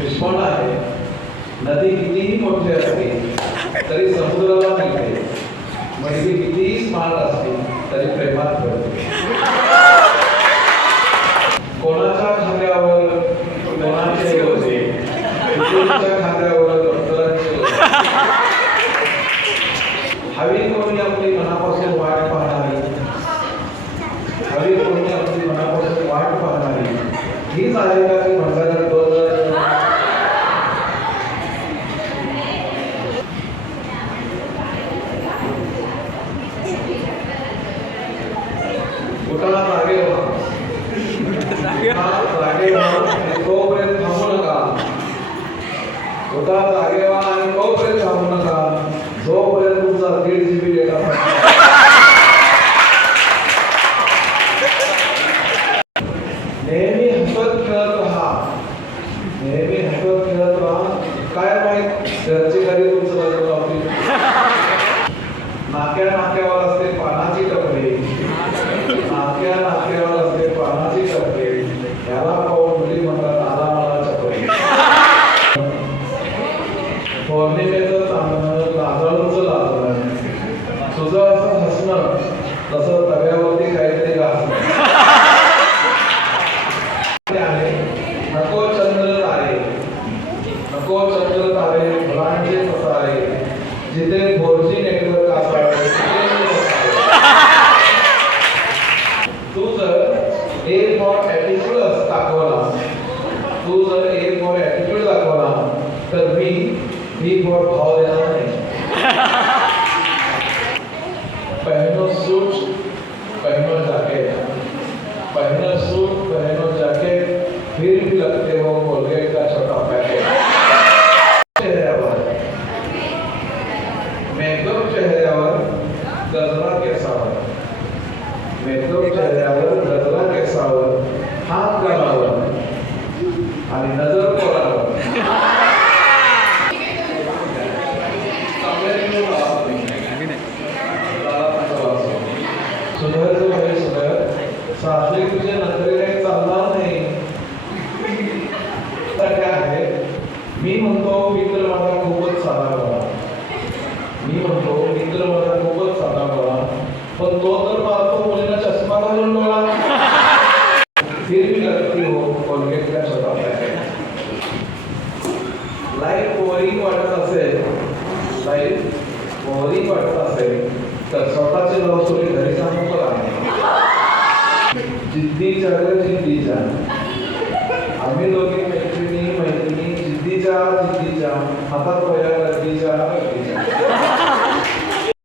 Respond आहे. नदी कितीही मोठी असते तरी समुद्राला मिळते. म्हणजे कितीही स्मार्ट असते तरी प्रेमात पडते हवी कोणी आपली मनापासून वाट पाहणारी? हवी कोणी आपली मनापासून वाट पाहणारी? हीच आहे का ती म्हणतात दोन कुठाला जागे व्हा कुठाला जागे व्हा आणि तोपर्यंत थांबू नका कुठाला जागे व्हा आणि तोपर्यंत थांबू नका. जोपर्यंत तुमचा दीड जी बी डेटा नेहमी हसत खेळत राहा. नेहमी हसत खेळत राहा. काय माहीत घरचे कधी तुमचं नाक्या नाक्यावर असते पानाची टपरी. नाक्या नाक्यावर असते पानाची टपरी. याला चंद्र तारे फुलांचे ससारे जिथे फोरजी नेटवर्क असावे तू जर ए फॉर ॲटिट्यूड दाखवला तू जर ए फॉर ॲटिट्यूड दाखवला तर मी बी फॉर भाव देणार नाही. मेकअप चेहऱ्यावर गजरा केसावर हात गालावर आणि नजर कोरावर. सुधर जो. आहे सुधर सासरे तुझे नजरेने चालणार नाही. तर काय आहे? मी म्हणतो मित्र माझा खूपच साधा मी म्हणतो मित्र माझा खूपच साधा बघा पण तो तर फिर भी लगती हो कोलगेट का छोटा पॅकेट लाईफ बोरिंग वाटत असेल लाईफ बोरिंग वाटत असेल तर स्वतःचे लव स्टोरी घरी सांगू बघा जिद्दीच्या ग जिद्दीच्या आम्ही दोघे मैत्रिणी मैत्रिणी जिद्दीच्या जिद्दीच्या हातात